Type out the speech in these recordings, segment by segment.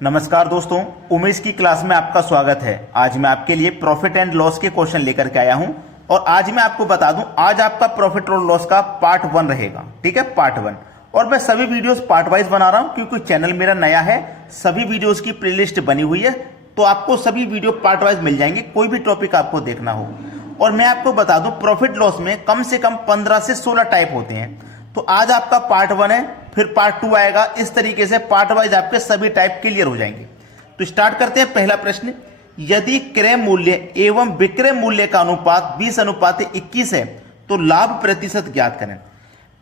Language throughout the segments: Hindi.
नमस्कार दोस्तों, उमेश की क्लास में आपका स्वागत है। आज मैं आपके लिए प्रॉफिट एंड लॉस के क्वेश्चन लेकर के आया हूं और आज मैं आपको बता दूं, आज आपका प्रॉफिट और लॉस का पार्ट 1 रहेगा। ठीक है, पार्ट 1। और मैं सभी वीडियोस पार्ट वाइज बना रहा हूं क्योंकि चैनल मेरा नया है। सभी वीडियोस की प्लेलिस्ट बनी हुई है, तो आपको सभी वीडियो पार्ट वाइज मिल जाएंगे, कोई भी टॉपिक आपको देखना हो। और मैं आपको बता दूं, प्रॉफिट लॉस में कम से कम 15 से 16 टाइप होते हैं। तो आज आपका पार्ट 1 है, फिर पार्ट 2 आएगा। इस तरीके से पार्ट वाइज आपके सभी टाइप क्लियर हो जाएंगे। तो स्टार्ट करते हैं। पहला प्रश्न, यदि क्रय मूल्य एवं विक्रय मूल्य का अनुपात 20:21 है तो लाभ प्रतिशत ज्ञात करें।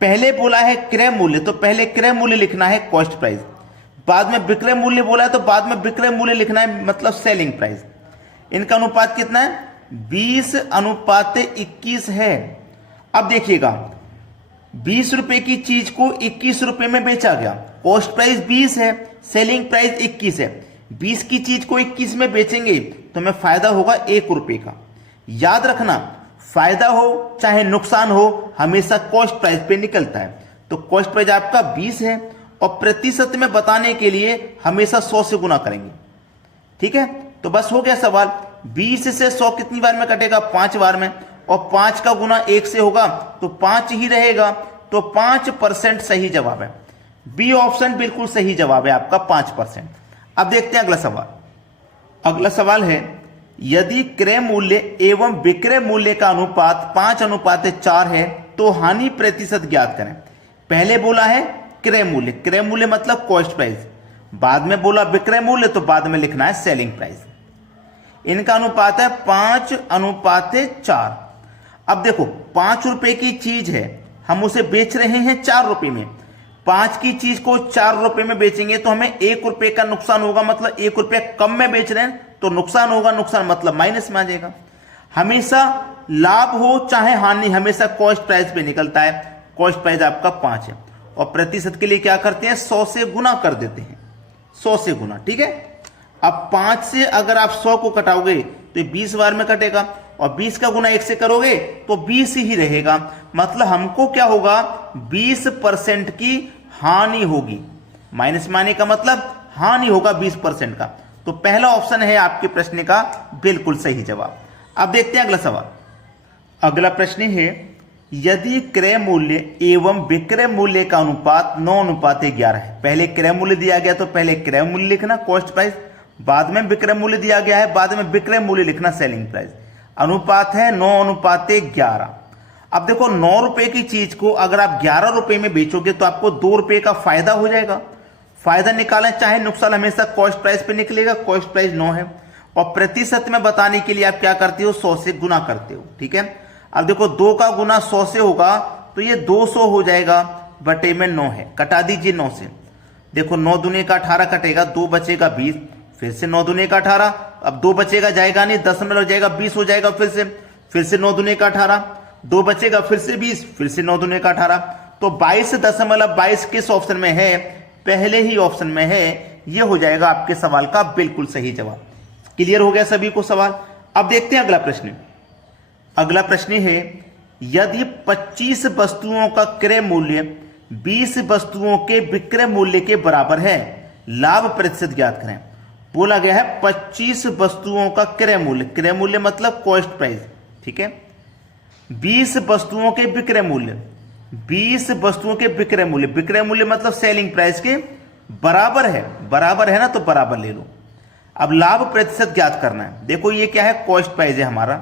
पहले बोला है क्रय मूल्य, तो पहले क्रय मूल्य लिखना है कॉस्ट प्राइस। बाद में विक्रय मूल्य बोला है तो बाद में विक्रय मूल्य लिखना है, मतलब सेलिंग प्राइस। इनका अनुपात कितना है? 20:21 है। अब देखिएगा, 20 रुपए की चीज को 21 रुपए में बेचा गया। कॉस्ट प्राइस 20 है, सेलिंग प्राइस 21 है। 20 की चीज को 21 में बेचेंगे तो हमें फायदा होगा 1 रुपए का। याद रखना, फायदा हो चाहे नुकसान हो, हमेशा कॉस्ट प्राइस पे निकलता है। तो कॉस्ट प्राइस आपका 20 है और प्रतिशत में बताने के लिए हमेशा 100 से गुना करेंगे। ठीक है, तो बस हो गया सवाल। 20 से 100 कितनी बार में कटेगा? 5 बार में। और 5 का गुना 1 से होगा तो 5 ही रहेगा। तो 5% सही जवाब है। बी ऑप्शन बिल्कुल सही जवाब है आपका, 5%। अब देखते हैं अगला सवाल। अगला सवाल है, यदि क्रय मूल्य एवं विक्रय मूल्य का अनुपात 5:4 है तो हानि प्रतिशत ज्ञात करें। पहले बोला है क्रय मूल्य, क्रय मूल्य मतलब कॉस्ट प्राइस। बाद में बोला विक्रय मूल्य, तो बाद में लिखना है सेलिंग प्राइस। इनका अनुपात है 5:4। अब देखो, 5 रुपए की चीज है, हम उसे बेच रहे हैं 4 रुपए में। 5 की चीज को 4 रुपए में बेचेंगे तो हमें 1 रुपए का नुकसान होगा, मतलब 1 रुपया कम में बेच रहे हैं तो नुकसान होगा। नुकसान मतलब माइनस में आ जाएगा। हमेशा लाभ हो चाहे हानि, हमेशा कॉस्ट प्राइस पे निकलता है। कॉस्ट प्राइस आपका 5 है और प्रतिशत के लिए क्या करते हैं? 100 से गुना कर देते हैं। 100 से गुना। ठीक है, अब 5 से अगर आप 100 को कटाओगे तो 20 बार में कटेगा और 20 का गुना 1 से करोगे तो 20 ही रहेगा। मतलब हमको क्या होगा? 20% की हानि होगी। माइनस में आने का मतलब हानि होगा 20% का। तो पहला ऑप्शन है आपके प्रश्न का बिल्कुल सही जवाब। अब देखते हैं अगला सवाल। अगला प्रश्न है, यदि क्रय मूल्य एवं विक्रय मूल्य का अनुपात 9:11 है। पहले क्रय मूल्य दिया गया तो पहले क्रय मूल्य लिखना कॉस्ट प्राइस, बाद में विक्रय मूल्य दिया गया है, बाद में विक्रय मूल्य लिखना सेलिंग प्राइस। अनुपात है 9:11। अब देखो, 9 रुपए की चीज को अगर आप 11 रुपए में बेचोगे तो आपको 2 रुपए का फायदा हो जाएगा। फायदा निकालें चाहे नुकसान, हमेशा कॉस्ट प्राइस पे निकलेगा। कॉस्ट प्राइस 9 है और प्रतिशत में बताने के लिए आप क्या करते हो? 100 से गुना करते हो। ठीक है, अब देखो, 2 का गुना 100 से होगा तो ये 200 हो जाएगा, बटे में 9 है, कटा दीजिए 9 से। देखो, 9 दूने का 18 कटेगा, 2 बचेगा 20, फिर से 9 दूने का 18, अब 2 बचेगा जाएगा नहीं, 10 में हो जाएगा 20 हो जाएगा, फिर से 9 दूने का 18, 2 बचेगा, फिर से 20, फिर से 9 दूने का 18। तो 22.22 किस ऑप्शन में है? पहले ही ऑप्शन में है। यह हो जाएगा आपके सवाल का बिल्कुल सही जवाब। क्लियर हो गया सभी को सवाल? अब देखते हैं अगला प्रश्न। अगला प्रश्न है, यदि 25 वस्तुओं का क्रय मूल्य 20 वस्तुओं के विक्रय मूल्य के बराबर है, लाभ प्रतिशत ज्ञात करें। बोला गया है 25 वस्तुओं का क्रय मूल्य, क्रय मूल्य मतलब कॉस्ट प्राइस। ठीक है, 20 वस्तुओं के विक्रय मूल्य, 20 वस्तुओं के विक्रय मूल्य, विक्रय मूल्य मतलब सेलिंग प्राइस के बराबर है। बराबर है ना, तो बराबर ले लो। अब लाभ प्रतिशत ज्ञात करना है। देखो, ये क्या है? कॉस्ट प्राइस है हमारा।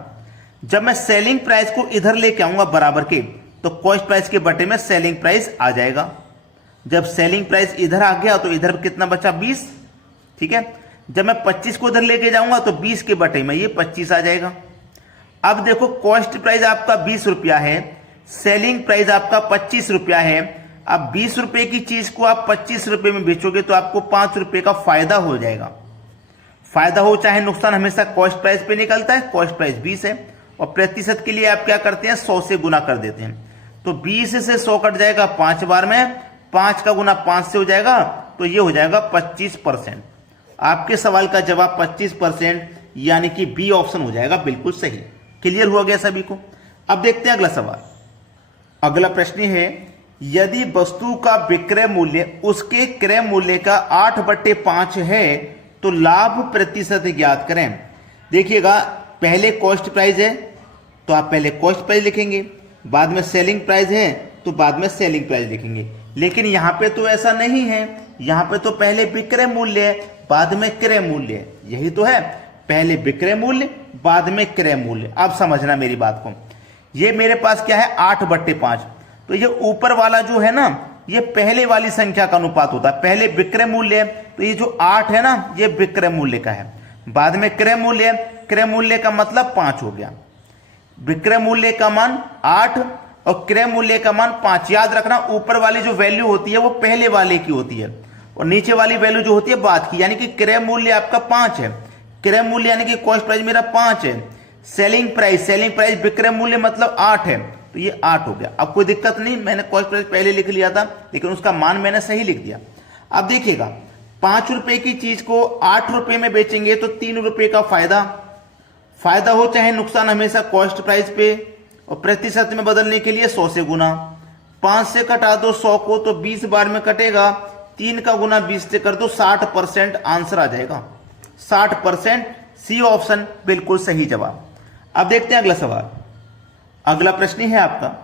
जब मैं सेलिंग प्राइस को इधर लेके आऊंगा बराबर के, तो कॉस्ट प्राइस के बटे में सेलिंग प्राइस आ जाएगा। जब सेलिंग प्राइस इधर आ गया तो इधर कितना बचा? 20। ठीक है, जब मैं 25 को इधर लेके जाऊंगा तो 20 के बटे में ये 25 आ जाएगा। अब देखो, कॉस्ट प्राइस आपका 20 रुपया है, सेलिंग प्राइस आपका 25 रुपया है। अब 20 रुपए की चीज को आप 25 रुपए में बेचोगे तो आपको 5 रुपए का फायदा हो जाएगा। फायदा हो चाहे नुकसान, हमेशा कॉस्ट प्राइस पे निकलता है। कॉस्ट प्राइस 20 है और प्रतिशत के लिए आप क्या करते हैं? 100 से गुना कर देते हैं। तो 20 से 100 कट जाएगा 5 बार में, 5 का गुना 5 से हो जाएगा, तो ये हो जाएगा 25%। आपके सवाल का जवाब 25%, यानी कि बी ऑप्शन हो जाएगा बिल्कुल सही। क्लियर हुआ गया सभी को? अब देखते हैं अगला सवाल। अगला प्रश्न है, यदि वस्तु का विक्रय मूल्य उसके क्रय मूल्य का 8/5 है तो लाभ प्रतिशत ज्ञात करें। देखिएगा, पहले कॉस्ट प्राइस है तो आप पहले कॉस्ट प्राइस लिखेंगे, बाद में सेलिंग प्राइस है तो बाद में सेलिंग प्राइस लिखेंगे। लेकिन यहाँ पे तो ऐसा नहीं है, यहाँ पे तो पहले विक्रय मूल्य है बाद में क्रय मूल्य है। यही तो है, पहले विक्रय मूल्य बाद में क्रय मूल्य। अब समझना मेरी बात को, ये मेरे पास क्या है 8/5, तो ये ऊपर वाला जो है ना ये पहले वाली संख्या का अनुपात होता है। पहले विक्रय मूल्य है तो ये जो 8 है ना ये विक्रय मूल्य का है, बाद में क्रय मूल्य है, क्रय मूल्य का मतलब 5 हो गया। विक्रय मूल्य का मान 8 और क्रय मूल्य का मान 5। याद रखना, ऊपर वाली जो वैल्यू होती है वो पहले वाले की होती है और नीचे वाली वैल्यू जो होती है बाद की। यानी कि क्रय मूल्य आपका 5 है, क्रय मूल्य यानी कि कॉस्ट प्राइस मेरा 5 है। सेलिंग प्राइस विक्रय मूल्य मतलब 8 है तो ये 8 हो गया। अब कोई दिक्कत नहीं, मैंने कॉस्ट प्राइस पहले लिख लिया था लेकिन उसका मान मैंने सही लिख दिया। अब देखिएगा, 5 रुपए की चीज को 8 रुपए में बेचेंगे तो 3 रुपए का फायदा हो चाहे नुकसान, हमेशा कॉस्ट प्राइस पे। और प्रतिशत में बदलने के लिए 100 से गुना, 5 से कटा दो 100 को तो 20 बार में कटेगा, 3 का गुना 20 से कर दो 60% आंसर आ जाएगा। 60%, सी ऑप्शन बिल्कुल सही जवाब। अब देखते हैं अगला सवाल। अगला प्रश्न है आपका,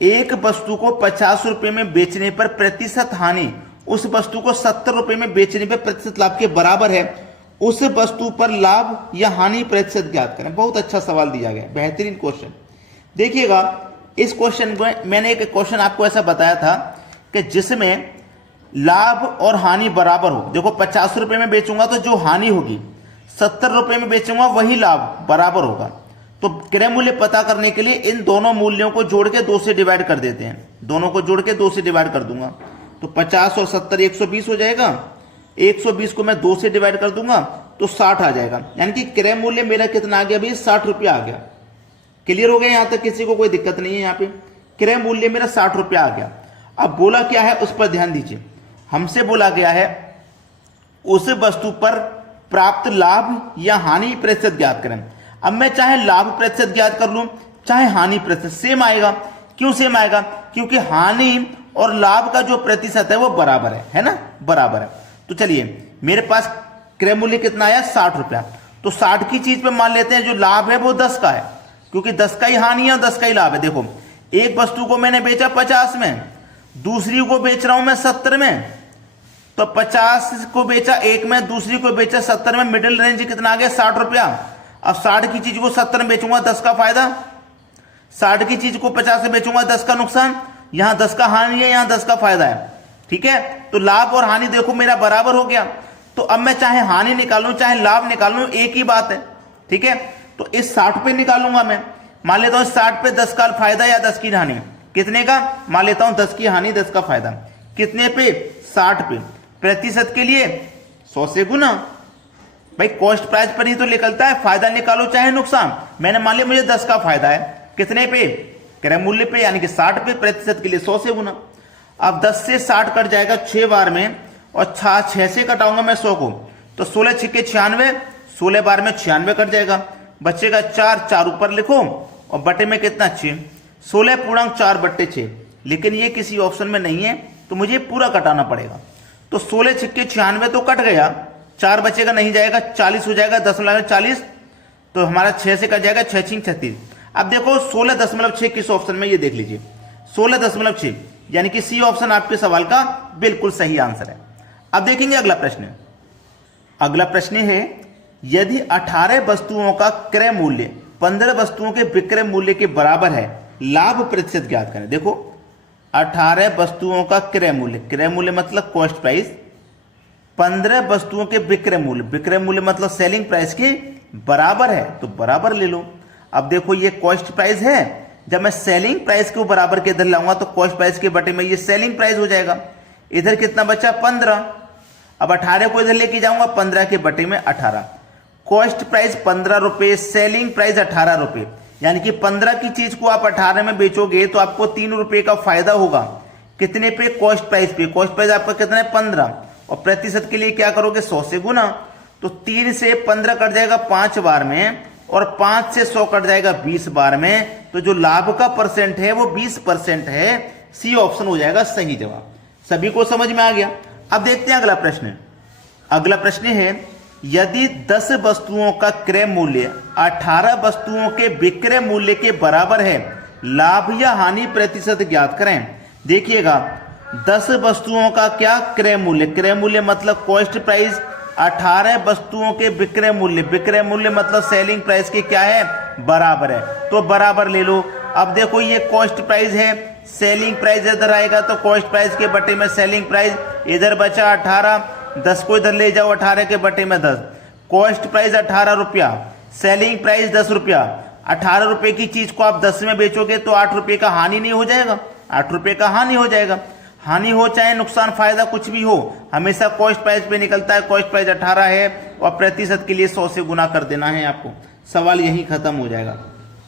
एक वस्तु को 50 रुपए में बेचने पर प्रतिशत हानि उस वस्तु को 70 रुपए में बेचने पर प्रतिशत लाभ के बराबर है, उस वस्तु पर लाभ या हानि प्रतिशत ज्ञात करें। बहुत अच्छा सवाल दिया गया, बेहतरीन क्वेश्चन। देखिएगा, इस क्वेश्चन को मैंने एक क्वेश्चन आपको ऐसा बताया था कि जिसमें लाभ और हानि बराबर हो। देखो, 50 रुपए में बेचूंगा तो जो हानि होगी 70 रुपए में बेचूंगा वही लाभ बराबर होगा। तो क्रय मूल्य पता करने के लिए इन दोनों मूल्यों को जोड़ के 2 से डिवाइड कर देते हैं। दोनों को जोड़ के 2 से डिवाइड कर दूंगा तो 50 और 70 120 हो जाएगा। 120 को मैं 2 से डिवाइड कर दूंगा तो 60 आ जाएगा। यानी कि क्रय मूल्य मेरा कितना आ गया अभी 60 रुपया आ गया। क्लियर हो गया, यहां तक किसी को कोई दिक्कत नहीं है। यहाँ पे क्रय मूल्य मेरा 60 रुपया आ गया। अब बोला क्या है उस पर ध्यान दीजिए। हमसे बोला गया है उस वस्तु पर प्राप्त लाभ या हानि प्रतिशत ज्ञात करें। अब मैं चाहे लाभ प्रतिशत ज्ञात कर लूं चाहे हानि प्रतिशत, सेम आएगा। क्यों सेम आएगा? क्योंकि हानि और लाभ का जो प्रतिशत है वो बराबर है ना, बराबर है। तो चलिए, मेरे पास क्रय मूल्य कितना आया 60 रुपया, तो 60 की चीज पे मान लेते हैं जो लाभ है वो 10 का है, क्योंकि 10 का ही हानि है और 10 का ही लाभ है। देखो, एक वस्तु को मैंने बेचा 50 में, दूसरी को बेच रहा हूं मैं 70 में, तो 50 को बेचा 1 में, दूसरी को बेचा 70 में, मिडिल रेंज कितना आ गया 60 रुपया। अब 60 की चीज को 70 में बेचूंगा 10 का फायदा, 60 की चीज को 50 से बेचूंगा 10 का नुकसान। यहां 10 का हानि है, यहां 10 का फायदा है। ठीक है, तो लाभ और हानि देखो मेरा बराबर हो गया। तो अब मैं चाहे हानि निकालूं चाहे लाभ निकालूं एक ही बात है। ठीक है, तो इस 60 पे निकालूंगा मैं। मान लेता हूं 60 पे 10 का फायदा या 10 की हानि, कितने का? मान लेता हूं 10 की हानि 10 का फायदा। कितने पे? 60 पे। प्रतिशत के लिए 100 से गुना। भाई कॉस्ट प्राइस पर ही तो निकलता है, फायदा निकालो चाहे नुकसान। मैंने मान लिया मुझे 10 का फायदा है, कितने पे? क्रय मूल्य पे, यानी कि 60 पे। प्रतिशत के लिए 100 से गुना। अब 10 से 60 कट जाएगा 6 बार में, और 6 से कटाऊंगा मैं 100 को, तो 16 छिक्के 96, 16 बार में 96 कट जाएगा, बचेगा 4, 4 ऊपर लिखो और बटे में कितना 6, 16.4/6। लेकिन ये किसी ऑप्शन में नहीं है तो मुझे पूरा कटाना पड़ेगा। तो 16 छिक्के 96 तो कट गया, 4 बचेगा नहीं जाएगा, 40 हो जाएगा, 10/40, तो हमारा 6 से कट जाएगा 6 6 36। अब देखो 16.6 किस ऑप्शन में, ये देख लीजिए 16.6, यानी कि सी ऑप्शन आपके सवाल का बिल्कुल सही आंसर है। अब देखेंगे अगला प्रश्न। अगला प्रश्न है, यदि 18 वस्तुओं का क्रय मूल्य 15 वस्तुओं के विक्रय मूल्य के बराबर है, लाभ प्रतिशत ज्ञात करें। देखो 18 वस्तुओं का क्रय मूल्य मतलब कॉस्ट प्राइस, 15 वस्तुओं के विक्रय मूल्य मतलब सेलिंग प्राइस के बराबर है, तो बराबर ले लो। अब देखो ये कॉस्ट प्राइस है, जब मैं सेलिंग प्राइस को बराबर के इधर लाऊंगा तो कॉस्ट प्राइस के बटे में ये सेलिंग प्राइस हो जाएगा। इधर कितना बचा 15, अब 18 को इधर लेके जाऊंगा, 15 के बटे में 18। कॉस्ट प्राइस 15 रुपए, सेलिंग प्राइस 18 रुपए, यानी कि 15 की चीज को आप 18 में बेचोगे तो आपको 3 रुपए का फायदा होगा। कितने पे? कॉस्ट प्राइस पे। कॉस्ट प्राइस आपका कितना है 15, और प्रतिशत के लिए क्या करोगे 100 से गुना, तो 3 से 15 कट जाएगा 5 बार में, और 5 से 100 कट जाएगा 20 बार में। तो जो लाभ का परसेंट है वो 20% है, सी ऑप्शन हो जाएगा सही जवाब। सभी को समझ में आ गया। अब देखते हैं अगला प्रश्न। अगला प्रश्न है, यदि 10 वस्तुओं का क्रय मूल्य 18 वस्तुओं के विक्रय मूल्य के बराबर है, लाभ या हानि प्रतिशत ज्ञात करें। देखिएगा 10 वस्तुओं का क्या क्रय मूल्य मतलब कॉस्ट प्राइस, 18 वस्तुओं के विक्रय मूल्य मतलब सेलिंग प्राइस के क्या है, बराबर है, तो बराबर ले लो। अब देखो ये कॉस्ट प्राइस है, सेलिंग प्राइस इधर आएगा तो कॉस्ट प्राइस के बटे में सेलिंग प्राइस, इधर बचा 18, 10 को इधर ले जाओ, 18 के बटे में 10, कॉस्ट प्राइस 18 रुपया, सेलिंग प्राइस 10 रुपया। 18 रुपए की चीज को आप 10 में बेचोगे तो 8 रुपए का हानि नहीं हो जाएगा, 8 रुपए का हानि हो जाएगा। हानि हो चाहे नुकसान फायदा कुछ भी हो, हमेशा कॉस्ट प्राइस पे निकलता है। कॉस्ट प्राइस 18 है और प्रतिशत के लिए 100 से गुना कर देना है आपको, सवाल यही खत्म हो जाएगा।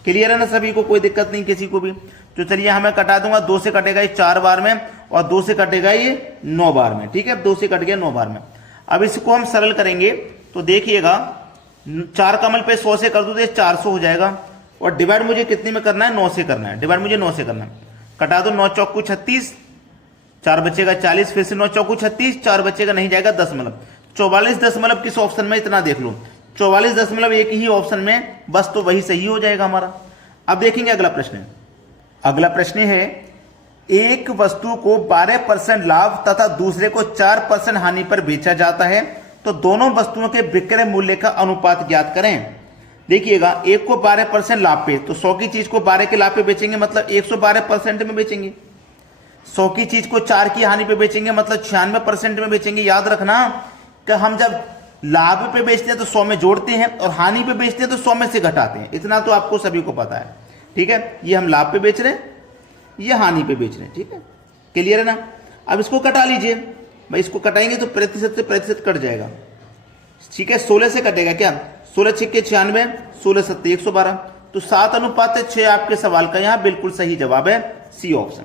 क्लियर है ना सभी को, कोई दिक्कत नहीं किसी को भी। तो चलिए हमें कटा दूंगा, 2 से कटेगा ये 4 बार में और 2 से कटेगा ये 9 बार में, ठीक है, 2 से कट गया 9 बार में। अब इसको हम सरल करेंगे तो देखिएगा 4 कमल पे 100 से कर दो तो 400 हो जाएगा और डिवाइड मुझे कितने में करना है, 9 से करना है, डिवाइड मुझे 9 से करना है। कटा दो, 9 चौक 36, 4 बचेगा 40, फिर से 9 चौक 36, 4 बचेगा नहीं जाएगा 10 मतलब 44 दशमलव किस ऑप्शन में, इतना देख लो 44 दशमलव एक ही ऑप्शन में, बस तो वही सही हो जाएगा हमारा। अब देखेंगे अगला प्रश्न। अगला प्रश्न है, एक वस्तु को 12% लाभ तथा दूसरे को 4% हानि पर बेचा जाता है, तो दोनों वस्तुओं के विक्रय मूल्य का अनुपात ज्ञात करें। देखिएगा एक को 12% लाभ पे, तो 100 की चीज को 12 के लाभ पे बेचेंगे मतलब 112% में बेचेंगे। 100 की चीज को 4 की हानि पे बेचेंगे मतलब 96% में बेचेंगे। याद रखना कि हम जब लाभ पे बेचते हैं तो 100 में जोड़ते हैं और हानि पे बेचते हैं तो 100 में से घटाते हैं, इतना तो आपको सभी को पता है, ठीक है। ये हम लाभ पे बेच रहे हैं, ये हानि पे बेच रहे हैं, ठीक है, क्लियर है ना। अब इसको कटा लीजिए भाई, इसको कटाएंगे तो प्रतिशत से प्रतिशत कट जाएगा, ठीक है। 16 से कटेगा क्या, 16 छिक्के 96, 16 सत्ते 112, तो 7:6 आपके सवाल का यहाँ बिल्कुल सही जवाब है, सी ऑप्शन।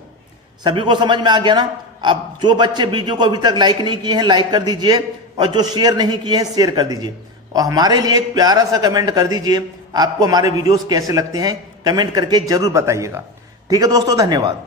सभी को समझ में आ गया ना। अब जो बच्चे वीडियो को अभी तक लाइक नहीं किए हैं लाइक कर दीजिए और जो शेयर नहीं किए हैं शेयर कर दीजिए और हमारे लिए एक प्यारा सा कमेंट कर दीजिए, आपको हमारे वीडियोस कैसे लगते हैं कमेंट करके जरूर बताइएगा, ठीक है दोस्तों, धन्यवाद।